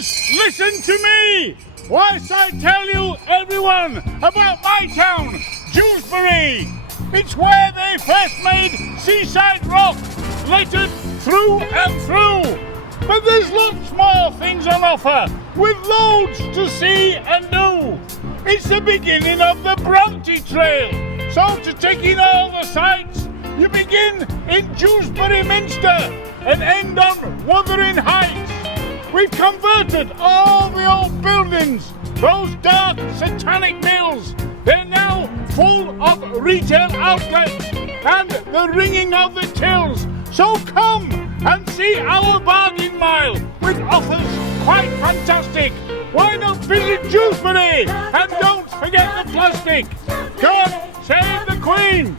Friends, listen to me, whilst I tell you everyone about my town, Dewsbury. It's where they first made seaside rock, littered through and through. But there's lots more things on offer, with loads to see and do. It's the beginning of the Bronte Trail, so to take in all the sights, you begin in Dewsbury Minster and end on Wuthering Heights. We've converted all the old buildings, those dark satanic mills. They're now full of retail outlets and the ringing of the tills. So come and see our bargain mile with offers quite fantastic. Why not visit Dewsbury and don't forget the plastic. Come, save the Queen.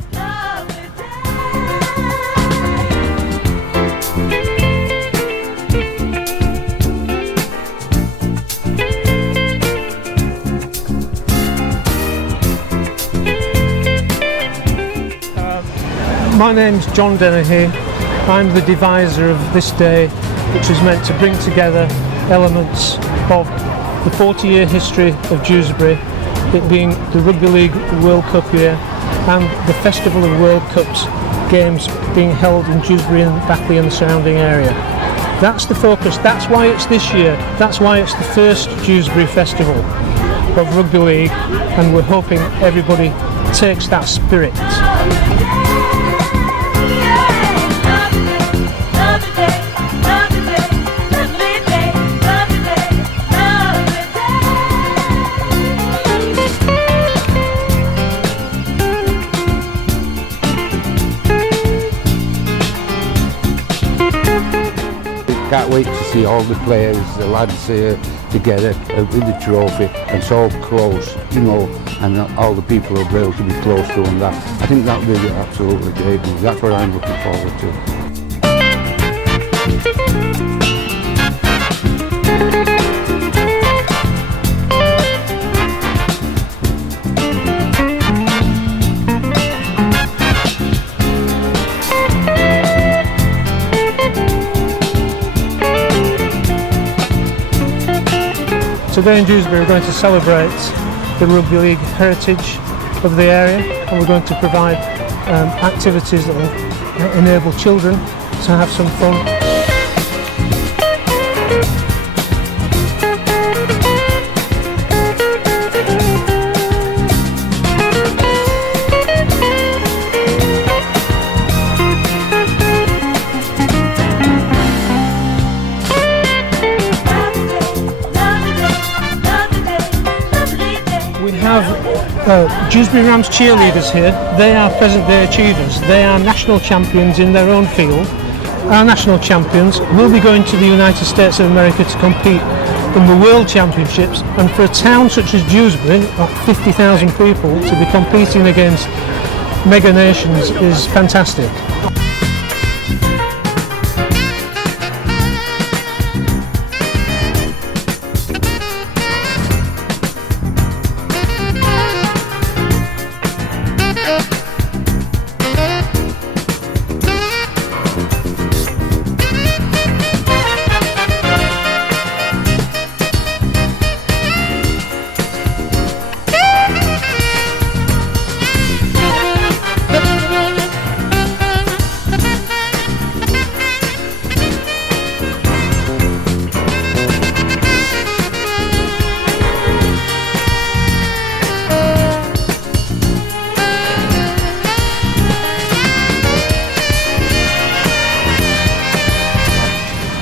My name's John Dennehy. I'm the deviser of this day, which is meant to bring together elements of the 40-year history of Dewsbury, it being the Rugby League World Cup year and the Festival of World Cups games being held in Dewsbury and Batley and the surrounding area. That's the focus, that's why it's this year, that's why it's the first Dewsbury Festival of Rugby League, and we're hoping everybody takes that spirit. Can't wait to see all the players, the lads here together with the trophy, and so close, you know, and all the people will be able to be close to them. That I think that'll be absolutely great. That's what I'm looking forward to. Today in Dewsbury we're going to celebrate the Rugby League heritage of the area, and we're going to provide activities that will enable children to have some fun. Dewsbury Rams cheerleaders here. They are present day achievers. They are national champions in their own field. Our national champions will be going to the United States of America to compete in the World Championships, and for a town such as Dewsbury, of 50,000 people, to be competing against mega nations is fantastic.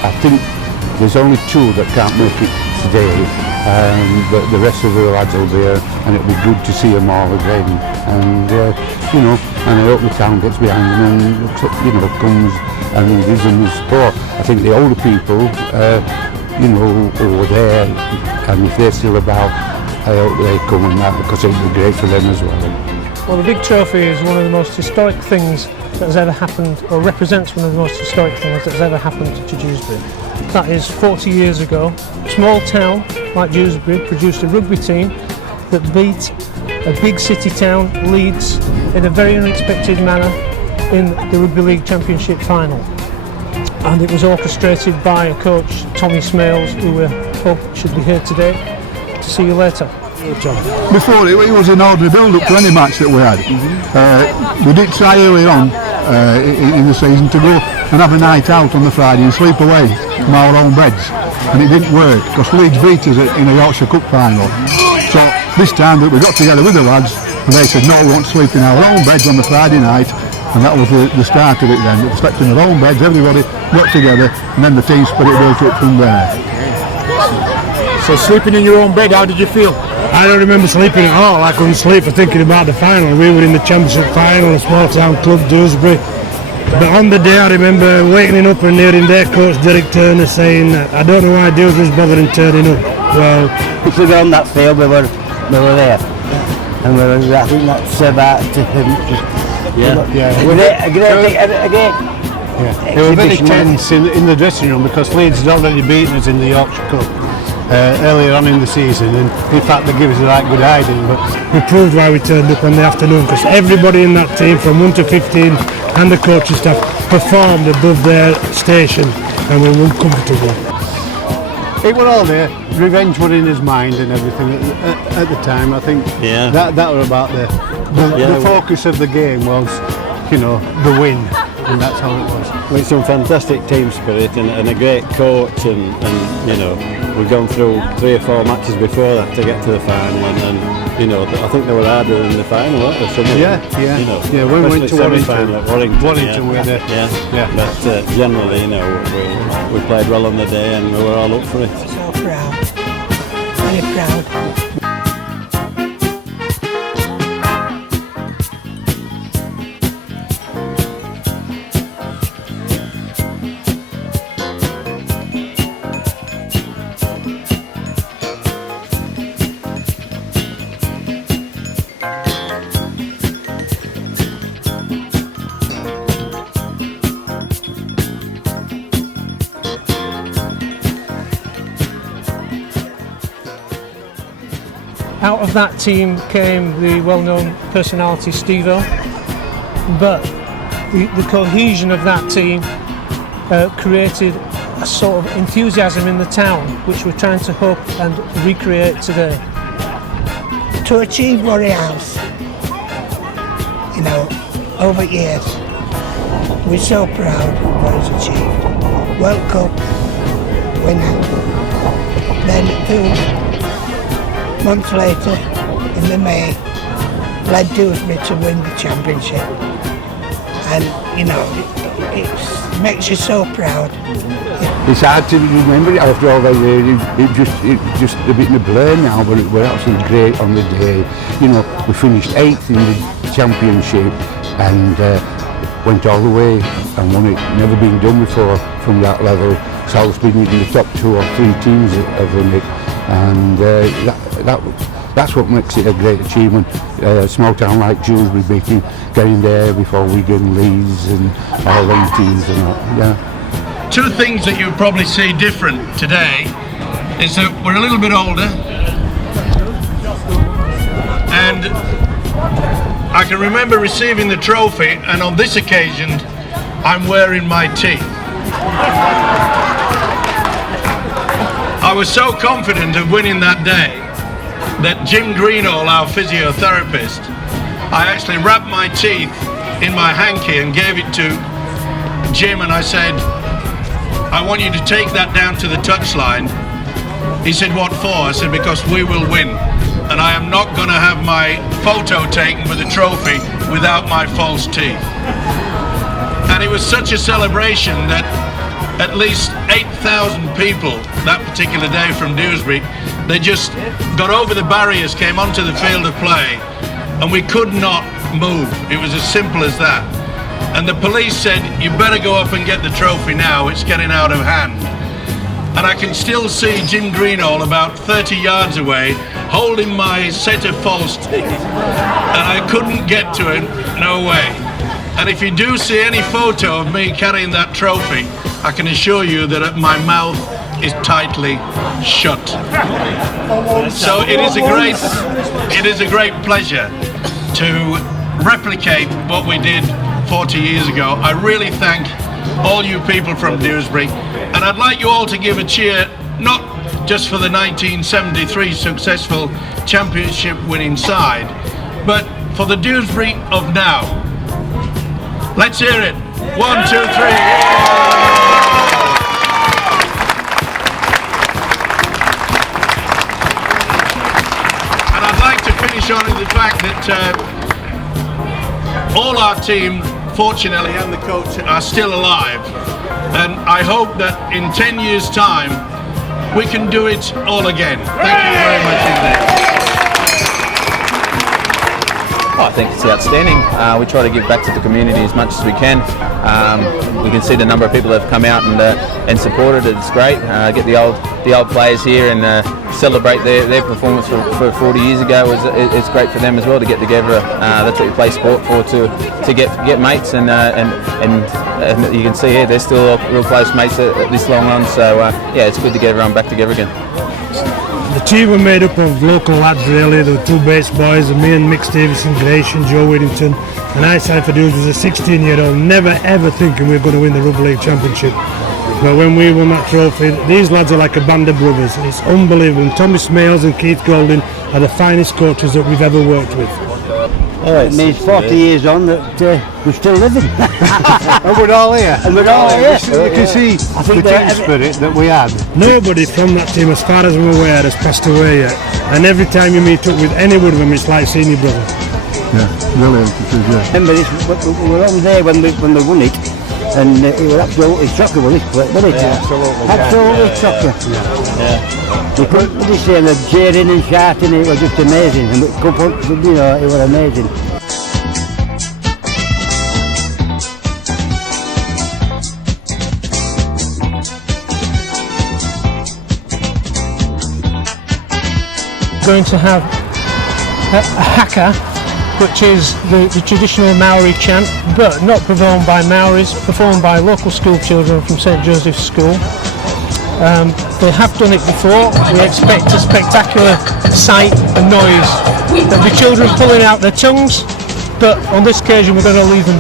I think there's only two that can't make it today, but the rest of the lads will be here, and it'll be good to see them all again. And you know, and I hope the town gets behind them and, you know, comes and gives them the support. I think the older people, you know, who are there, and if they're still about, I hope they come and that, because it'll be great for them as well. Well, the big trophy is one of the most historic things that has ever happened, or represents one of the most historic things that has ever happened to Dewsbury. That is 40 years ago, a small town like Dewsbury produced a rugby team that beat a big city town, Leeds, in a very unexpected manner in the Rugby League Championship final. and it was orchestrated by a coach, Tommy Smales, who we hope should be here today to see you later. Before it was an ordinary build-up to any match that we had. We did try early on in the season to go and have a night out on the Friday and sleep away from our own beds, and it didn't work because Leeds beat us in a Yorkshire Cup final. So this time that we got together with the lads and they said no, we want to sleep in our own beds on the Friday night, and that was the start of it then. We slept in our own beds, everybody got together, and then the team spirit built up from there. So sleeping in your own bed, how did you feel? I don't remember sleeping at all. I couldn't sleep for thinking about the final. We were in the Championship final, a small town club, Dewsbury. But on the day I remember waking up and hearing their coach Derek Turner saying, I don't know why Dewsbury's bothering turning up. Well, if we were on that field, we were there. And I think that's about a great thing again. yeah. They were very tense in the dressing room because Leeds had already beaten us in the Yorkshire Cup earlier on in the season, and in fact they gave us a right good hiding. But we proved why we turned up on the afternoon, because everybody in that team from 1 to 15 and the coaching staff performed above their station and we were comfortable. It were all there. Revenge were in his mind and everything at the time. I think that were about the focus of the game was, the win, and that's how it was. With some fantastic team spirit and a great coach, and we've gone through 3 or 4 matches before that to get to the final, and I think they were harder than the final, weren't they? When we went to Warrington. Warrington were there. But generally, we played well on the day and we were all up for it. So proud, very proud. Out of that team came the well-known personality Steve-O, but the cohesion of that team created a sort of enthusiasm in the town, which we're trying to hope and recreate today. To achieve what he has, over years, we're so proud of what he's achieved. World Cup winner, then 2 months later, in the May, led Dewsbury to win the championship, and it makes you so proud. It's hard to remember it after all that years. It's just a bit of a blur now, but it was absolutely great on the day. We finished 8th in the championship and went all the way and won it. Never been done before from that level. So it's been in the top 2 or 3 teams that have won it, and that's what makes it a great achievement. A small town like Dewsbury getting there before Wigan, Leeds and all them teams and all. 2 things that you'll probably see different today is that we're a little bit older, and I can remember receiving the trophy, and on this occasion I'm wearing my teeth. I was so confident of winning that day that Jim Greenall, our physiotherapist, I actually wrapped my teeth in my hanky and gave it to Jim, and I said, I want you to take that down to the touchline. He said, what for? I said, because we will win, and I am not going to have my photo taken with a trophy without my false teeth. And it was such a celebration that at least 8,000 people that particular day from Dewsbury, they just got over the barriers, came onto the field of play, and we could not move. It was as simple as that. And the police said, you better go up and get the trophy now, it's getting out of hand. And I can still see Jim Greenall about 30 yards away holding my set of false teeth, and I couldn't get to him, no way. And if you do see any photo of me carrying that trophy, I can assure you that my mouth is tightly shut. So it is a great pleasure to replicate what we did 40 years ago. I really thank all you people from Dewsbury. And I'd like you all to give a cheer, not just for the 1973 successful championship winning side, but for the Dewsbury of now. Let's hear it. 1, 2, 3. And I'd like to finish on with the fact that all our team, fortunately, and the coach are still alive. And I hope that in 10 years' time, we can do it all again. Thank you very much indeed. I think it's outstanding. We try to give back to the community as much as we can. We can see the number of people that have come out and supported it. It's great. Get the old players here and celebrate their performance for 40 years ago. It's great for them as well to get together. That's what you play sport for, to get mates, and you can see here they're still real close mates at this long run. So yeah, it's good to get everyone back together again. The team were made up of local lads really. There were 2 base boys, and me and Mick Davison, Gratian, Joe Whittington, and I signed for Dewsbury as a 16-year-old, never ever thinking we were going to win the Rugby League Championship. But when we won that trophy, these lads are like a band of brothers. It's unbelievable. And Tommy Smales and Keith Golding are the finest coaches that we've ever worked with. It means 40 years on that we're still living. And we're all here. And we're all here. You can see the team spirit that we had. Nobody from that team, as far as I'm aware, has passed away yet. And every time you meet up with any one of them, it's like seeing your brother. Yeah, brilliant. It is, yeah. Remember, we were on there when we won it, and it was absolutely shocking, wasn't it? Yeah, absolutely. Absolutely shocking. We couldn't really say the jeering and shouting, it was just amazing. And it was amazing. Going to have a haka, which is the traditional Maori chant, but not performed by Maoris, performed by local school children from St Joseph's School. They have done it before. We expect a spectacular sight and noise. There'll be children pulling out their tongues, but on this occasion we're going to leave them.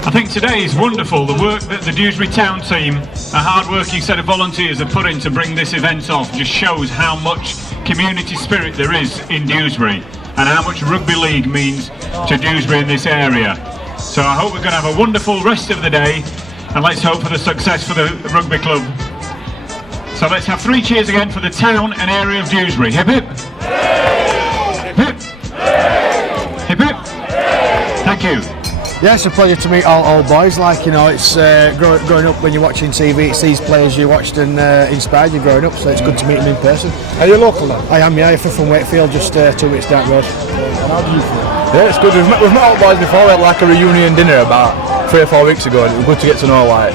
I think today is wonderful, the work that the Dewsbury Town team, a hard-working set of volunteers, have put in to bring this event off. Just shows how much community spirit there is in Dewsbury and how much rugby league means to Dewsbury in this area. So I hope we're going to have a wonderful rest of the day, and let's hope for the success for the rugby club. So let's have 3 cheers again for the town and area of Dewsbury. Hip hip! Hip! Hip hip! Thank you. Yeah, it's a pleasure to meet all boys. Like, you know, it's growing up when you're watching TV, it's these players you watched and inspired you growing up, so it's good to meet them in person. Are you local then? I am, yeah, from Wakefield, just 2 minutes down the road. And how do you feel? Yeah, it's good. We've met all boys before. We had like a reunion dinner about 3 or 4 weeks ago, and it was good to get to know like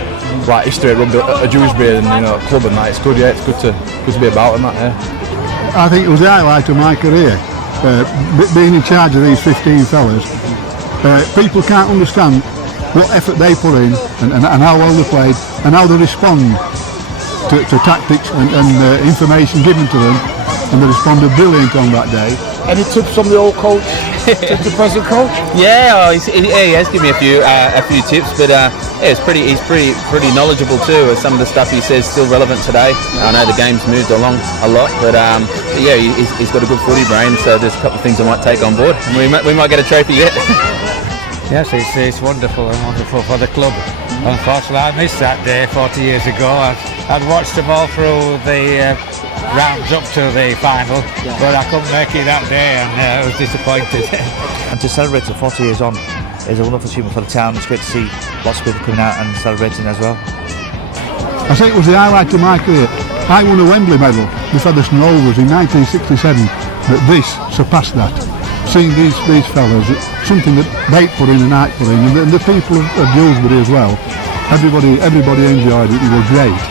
history of rugby at Dewsbury and, you know, club and that. It's good, yeah, it's good to be about and that, yeah. I think it was the highlight of my career, being in charge of these 15 fellas. People can't understand what effort they put in and how well they played and how they respond to tactics and information given to them, and they responded brilliant on that day. Any tips from the old coach to the present coach? Yeah, he has given me a few tips, but he's pretty knowledgeable too. Some of the stuff he says is still relevant today. I know the game's moved along a lot, but yeah, he's got a good footy brain, so there's a couple of things I might take on board. We might get a trophy yet. Yes, it's wonderful and wonderful for the club. Unfortunately, I missed that day 40 years ago. I'd watched them all through the rounds up to the final, but I couldn't make it that day, and I was disappointed. And to celebrate the 40 years on is a wonderful achievement for the town. It's great to see lots of people coming out and celebrating as well. I say it was the highlight of my career. I won a Wembley medal with Featherstone Rovers in 1967, but this surpassed that. seeing these fellas, something that they put in and I put in, and the people of Dewsbury as well, everybody enjoyed it. It was great.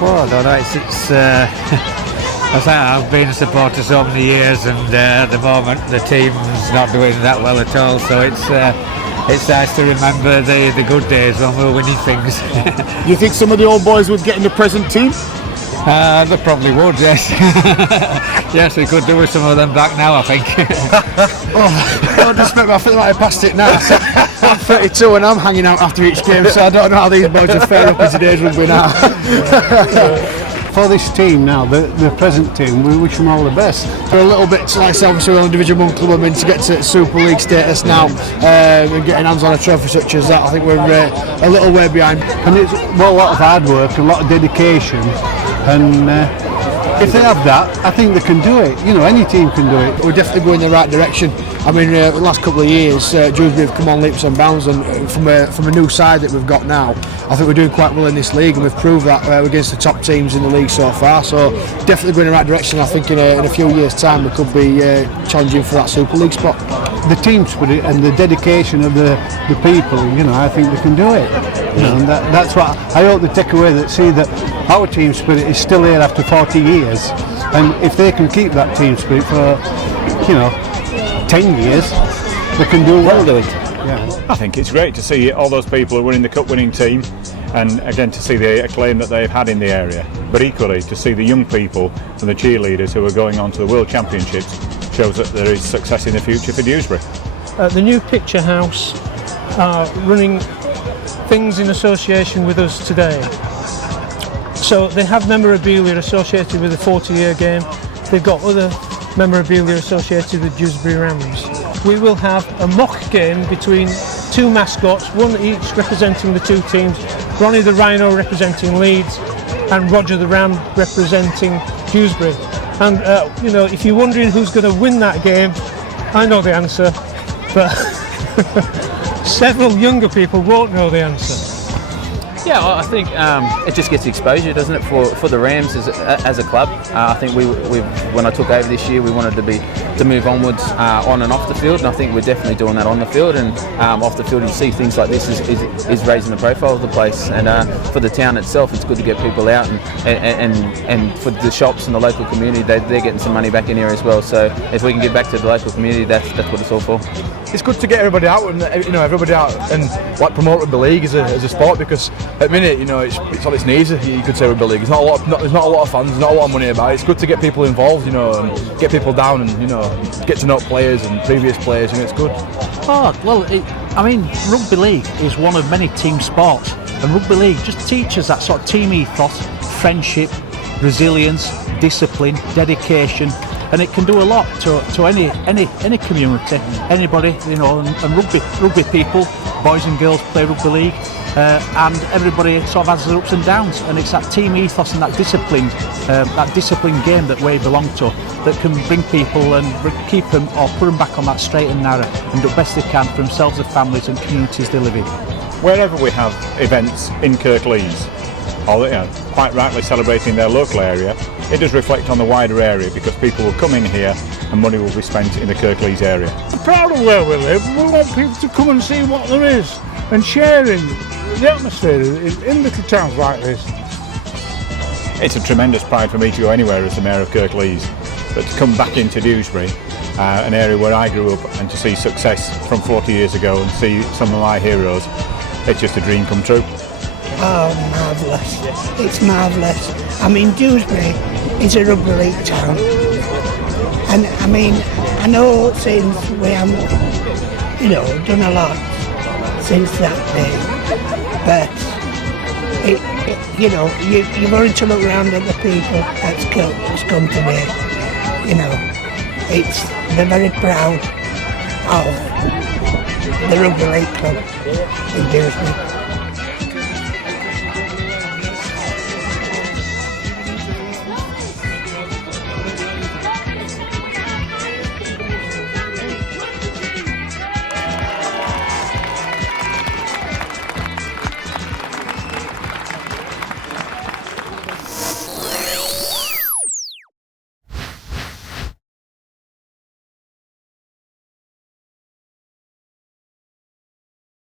Well, I don't know. It's I think I've been a supporter so many years, and at the moment the team's not doing that well at all. So it's nice to remember the good days when we were winning things. You think some of the old boys would get in the present team? They probably would, yes. Yes, we could do with some of them back now, I think. I just I feel like I passed it now. I'm 32 and I'm hanging out after each game, so I don't know how these boys will fare up in today's rugby now. For this team now, the present team, we wish them all the best. We're a little bit like obviously we're on Division 1 club. I mean, to get to Super League status now and getting hands on a trophy such as that, I think we're a little way behind. And it's a lot of hard work, a lot of dedication, and if they have that, I think they can do it. You know, any team can do it. We're definitely going in the right direction. I mean, the last couple of years, Dewsbury have come on leaps and bounds, and from a new side that we've got now, I think we're doing quite well in this league, and we've proved that against the top teams in the league so far. So definitely going in the right direction. I think in a few years' time we could be challenging for that Super League spot. The team spirit and the dedication of the people, you know, I think they can do it. You know, and that's what I hope they take away, that see that our team spirit is still here after 40 years, and if they can keep that team spirit for, you know, 10 years, they can do well with it. Yeah. I think it's great to see all those people who were in the cup winning team, and again to see the acclaim that they've had in the area, but equally to see the young people and the cheerleaders who are going on to the World Championships shows that there is success in the future for Dewsbury. The new Picture House are running things in association with us today. So they have memorabilia associated with the 40-year game. They've got other memorabilia associated with Dewsbury Rams. We will have a mock game between two mascots, one each representing the two teams. Ronnie the Rhino representing Leeds and Roger the Ram representing Dewsbury. And you know, if you're wondering who's going to win that game, I know the answer, but several younger people won't know the answer. Yeah, I think it just gets exposure, doesn't it, for the Rams as a club. I think when I took over this year, we wanted to move onwards on and off the field, and I think we're definitely doing that on the field. And off the field, you see things like this is raising the profile of the place. And for the town itself, it's good to get people out, and for the shops and the local community, they're getting some money back in here as well. So if we can give back to the local community, that's what it's all for. It's good to get everybody out and everybody out and like promote rugby league as a sport, because at the minute, you know, it's on its knees. You could say rugby league. There's not a lot of fans. There's not a lot of money about it. It's good to get people involved, you know, and get people down, and you know, get to know players and previous players. You know, it's good. Oh well, I mean, rugby league is one of many team sports, and rugby league just teaches that sort of team ethos, friendship, resilience, discipline, dedication. And it can do a lot to any community, anybody, you know. And rugby people, boys and girls play rugby league, and everybody sort of has their ups and downs. And it's that team ethos and that disciplined game that we belong to that can bring people and keep them or put them back on that straight and narrow and do the best they can for themselves, their families, and communities they live in. Wherever we have events in Kirklees, or you know, quite rightly celebrating their local area, it does reflect on the wider area, because people will come in here and money will be spent in the Kirklees area. We're proud of where we live. We want people to come and see what there is and sharing the atmosphere in little towns like this. It's a tremendous pride for me to go anywhere as the Mayor of Kirklees, but to come back into Dewsbury, an area where I grew up, and to see success from 40 years ago and see some of my heroes, it's just a dream come true. Oh, marvellous. It's marvellous. I mean, Dewsbury is a rugby league town. And I mean, I know since we haven't, you know, done a lot since that day, but, you know, you've only to look around at the people that's come today. You know, they're very proud of the Rugby League Club in Dewsbury.